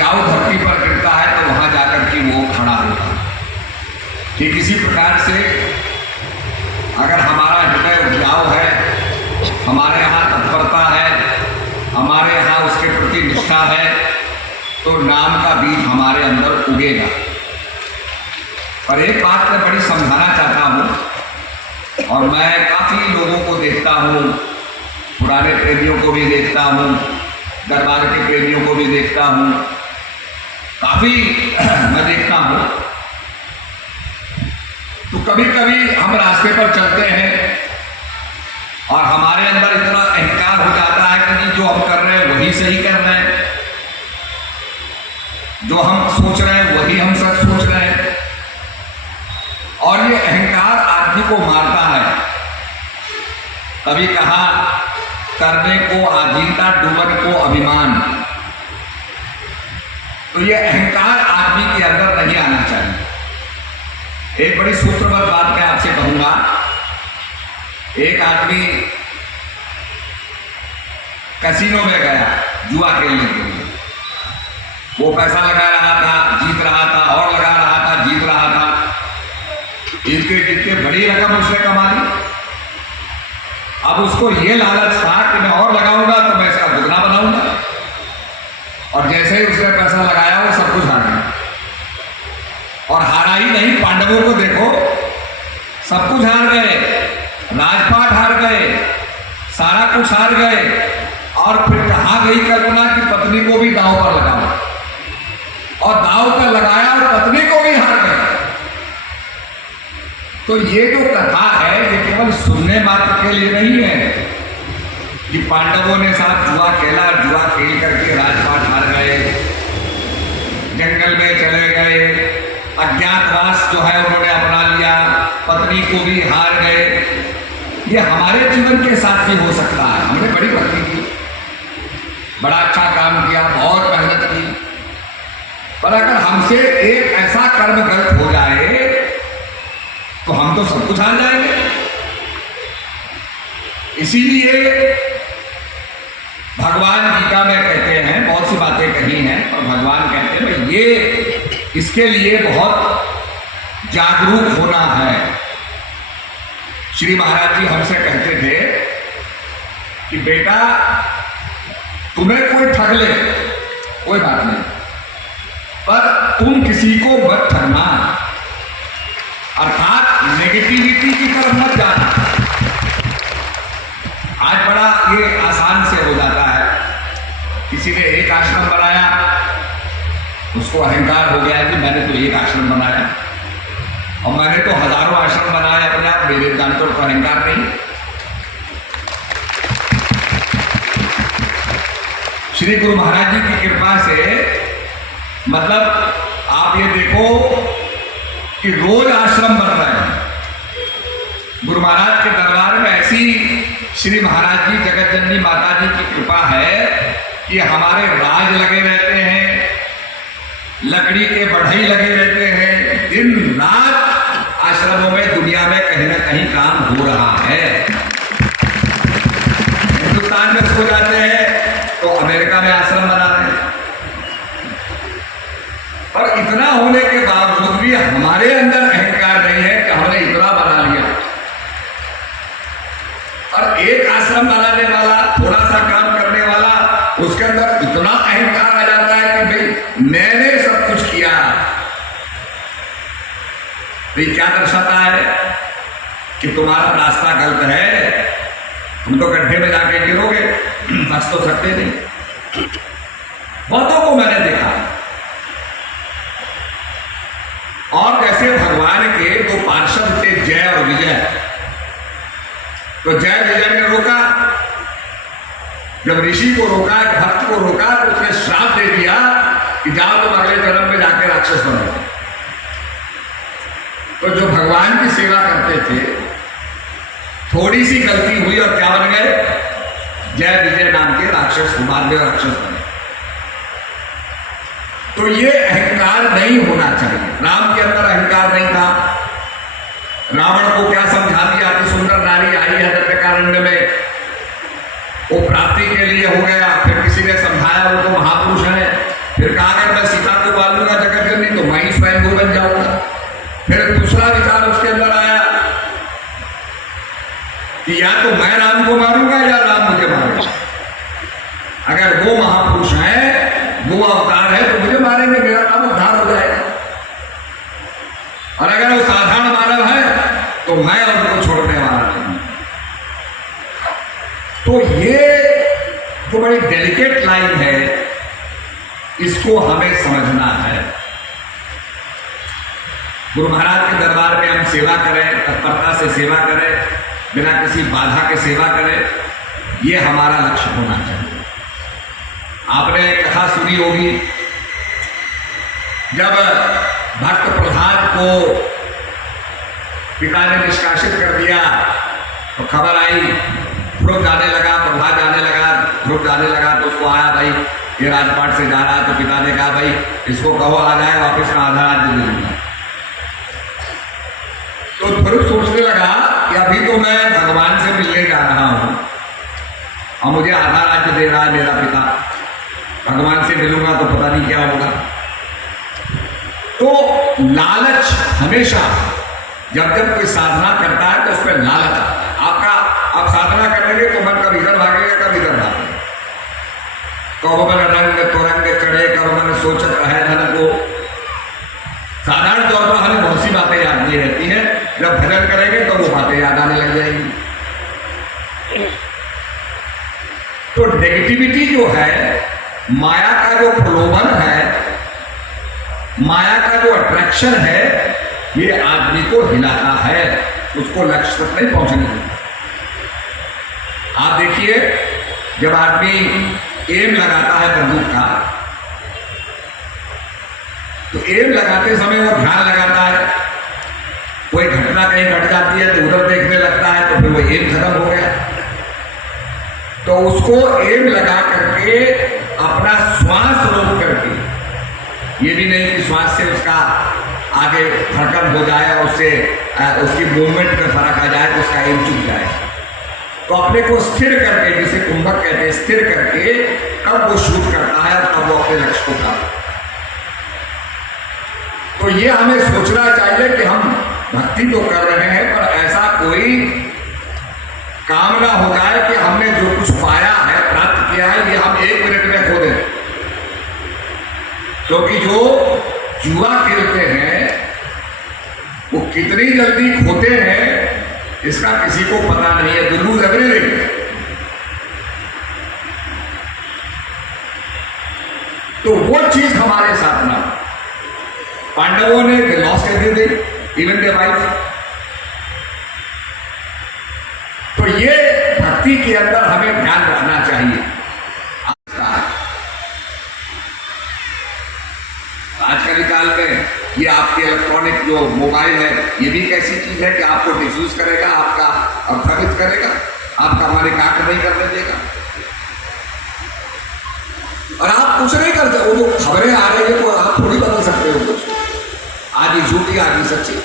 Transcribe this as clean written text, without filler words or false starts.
उपजाऊ धरती पर गिरता है तो वहां जाकर के वो खड़ा होता है। ठीक इसी प्रकार से अगर हमारा हृदय उपजाऊ है, हमारे यहाँ तत्परता है, हमारे यहाँ उसके प्रति निष्ठा है, तो नाम का बीज हमारे अंदर उगेगा। और एक बात मैं बड़ी समझाना चाहता हूँ, और मैं काफ़ी लोगों को देखता हूँ, पुराने प्रेमियों को भी देखता हूँ, दरबार के प्रेमियों को भी देखता हूँ, काफ़ी मैं देखता हूँ। तो कभी कभी हम रास्ते पर चलते हैं और हमारे अंदर इतना अहंकार हो जाता है कि जो हम कर रहे हैं वही सही कर रहे हैं, जो हम सोच रहे हैं वही हम सच सोच रहे हैं। और ये अहंकार आदमी को मारता है। कभी कहा करने को आजीनता, डूबन को अभिमान। तो ये अहंकार आदमी के अंदर नहीं आना चाहिए। एक बड़ी सूत्रबद्ध बात मैं आपसे कहूंगा। एक आदमी कैसीनो में गया जुआ खेलने के लिए। वो पैसा लगा रहा था, जीत रहा था, और लगा रहा था, जीत रहा था। जीतते जीतते बड़ी रकम उसने कमा ली। अब उसको ये लालच था कि मैं और लगाऊंगा तो मैं इसका दुगना बनाऊंगा। और जैसे ही उसने पैसा लगाया वो सब कुछ हार गया। और हारा ही नहीं, पांडवों को देखो, सब कुछ हार गए, राजपाट हार गए, सारा कुछ हार गए। और फिर कहा गई कल्पना कि पत्नी को भी दांव पर लगाओ, और दांव पर लगाया और पत्नी को भी हार गए। तो ये जो कथा है ये केवल सुनने मात्र के लिए नहीं है कि पांडवों ने साथ जुआ खेला, जुआ खेल करके राजपाट हार गए, जंगल में चले गए, अज्ञातवास जो है उन्होंने अपना लिया, पत्नी को भी हार गए। ये हमारे जीवन के साथ भी हो सकता है। हमने बड़ी भक्ति की, बड़ा अच्छा काम किया, बहुत मेहनत की, पर अगर हमसे एक ऐसा कर्म गलत हो जाए तो हम तो सब कुछ हार जाएंगे। इसीलिए भगवान गीता में कहते हैं, बहुत सी बातें कही हैं, और भगवान कहते हैं भाई ये इसके लिए बहुत जागरूक होना है। श्री महाराज जी हमसे कहते थे कि बेटा तुम्हें कोई ठग ले कोई बात नहीं, पर तुम किसी को मत ठगना, अर्थात नेगेटिविटी की तरफ मत जाना। आज बड़ा ये आसान से हो जाता है। किसी ने एक आश्रम बनाया, उसको अहंकार हो गया कि मैंने तो एक आश्रम बनाया, और मैंने तो हजारों आश्रम बनाए अपने आप, मेरे जानते तो अहंकार नहीं। श्री गुरु महाराज जी की कृपा से, मतलब आप ये देखो कि रोज आश्रम बन रहे हैं। गुरु महाराज के दरबार में ऐसी श्री महाराज जी जगत जननी माता जी की कृपा है कि हमारे राज लगे रहते हैं, लकड़ी के बढ़ई लगे रहते हैं, दिन रात आश्रमों में दुनिया में कहीं ना कहीं काम हो रहा है। हिंदुस्तान में सो जाते हैं तो अमेरिका में आश्रम बना रहे हैं। पर इतना होने के बावजूद भी हमारे अंदर अहंकार नहीं है कि हमने इतना बना लिया। और एक आश्रम बनाने वाला, थोड़ा सा काम करने वाला, उसके अंदर इतना अहंकार आ जाता है कि भाई मैंने सब कुछ किया। तो क्या दर्शाता है कि तुम्हारा रास्ता गलत है, तुम तो गड्ढे में जाके गिरोगे, बच तो सकते नहीं। बहुतों को मैंने देखा। और जैसे भगवान के दो पार्षद थे, जय और विजय, तो जय विजय ने रोका। जब ऋषि को रोका, भक्त को रोका, तो उसने श्राप दे दिया कि जाओ तुम अगले जन्म में जाके राक्षस बनो। तो जो भगवान की सेवा करते थे, थोड़ी सी गलती हुई और क्या बन गए, जय विजय नाम के राक्षस, मानवीय राक्षस बने। तो ये अहंकार नहीं होना चाहिए। राम के अंदर अहंकार नहीं था। रावण को क्या समझा दिया, अति सुंदर नारी आई है दंडकारण्य में, वो प्राप्ति के लिए हो गया। फिर किसी ने समझाया वो तो महापुरुष है, फिर कहा अगर कि या तो मैं राम को मारूंगा या राम मुझे मारेगा। अगर वो महापुरुष है, वो अवतार है, तो मुझे मारेंगे, मेरा काम उद्धार हो जाएगा। और अगर वो साधारण मानव है तो मैं उनको छोड़ने वाला नहीं। तो ये जो बड़ी डेलिकेट लाइन है, इसको हमें समझना है। गुरु महाराज के दरबार में हम सेवा करें, तत्परता से सेवा करें, बिना किसी बाधा के सेवा करें, ये हमारा लक्ष्य होना चाहिए। आपने कथा सुनी होगी, जब भक्त प्रहलाद को पिता ने निष्कासित कर दिया तो खबर आई, ध्रुव जाने लगा, प्रहलाद जाने लगा, ध्रुव जाने लगा, तो उसको आया भाई ये राजपाट से जा रहा, तो पिता ने कहा भाई इसको कहो आ जाए, वापस में आधा राज्य दे दूंगा। तो ध्रुव सोचने लगा कि अभी तो मैं भगवान से मिलने जा रहा हूं और मुझे आधा राज्य दे रहा है मेरा पिता, भगवान से मिलूंगा तो पता नहीं क्या होगा। तो लालच हमेशा जब जब कोई साधना करता है तो उसमें लालच आता है। आप साधना करेंगे तो मन कभी इधर भागेगा, कभी इधर भागेगा। कहो मन रंग तुरंग चढ़े, कहो मन सोचत रहे धन को। साधारण तौर पर हमें बहुत सी बातें याद नहीं रहती हैं, जब भजन करेंगे तो वो बातें याद आने लग जाएंगी। तो नेगेटिविटी जो है, माया का जो प्रलोभन है, माया का जो अट्रैक्शन है, ये आदमी को हिलाता है, उसको लक्ष्य तक नहीं पहुंचने देता। आप देखिए, जब आदमी एम लगाता है बंदूक का, तो एम लगाते समय वो ध्यान लगाता है, कोई घटना कहीं घट जाती है तो उधर देखने लगता है, तो फिर वो एम खत्म हो गया। तो उसको एम लगा करके अपना श्वास रोक करके, ये भी नहीं कि श्वास से उसका आगे धड़कन हो जाए और उससे उसकी मूवमेंट में फर्क आ जाए तो उसका एम चुक जाए। तो अपने को स्थिर करके, जिसे कुंभक कहते हैं, स्थिर करके कब वो शूट करता है और कब वो अपने लक्ष्य को प्राप्त। तो ये हमें सोचना चाहिए कि हम भक्ति तो कर रहे हैं, पर ऐसा कोई काम ना हो जाए कि हमने जो कुछ पाया है, प्राप्त किया है, ये हम 1 मिनट में खो दें। क्योंकि जो जुआ खेलते हैं वो कितनी जल्दी खोते हैं इसका किसी को पता नहीं है। They lose everything. तो वो चीज हमारे साथ ना, पांडवों ने they lost everything, even their wife. तो ये भक्ति के अंदर हमें ध्यान रखना चाहिए। आजकल काल में ये आपके इलेक्ट्रॉनिक जो मोबाइल है, ये भी एक ऐसी चीज है कि आपको डिफ्यूज करेगा, आपका भ्रमित करेगा, आपका हमारे कार्य नहीं करने देगा। और आप कुछ नहीं करते, वो जो खबरें आ रही है तो आप थोड़ी बदल सकते हो कुछ, आधी झूठी आधी सच्ची।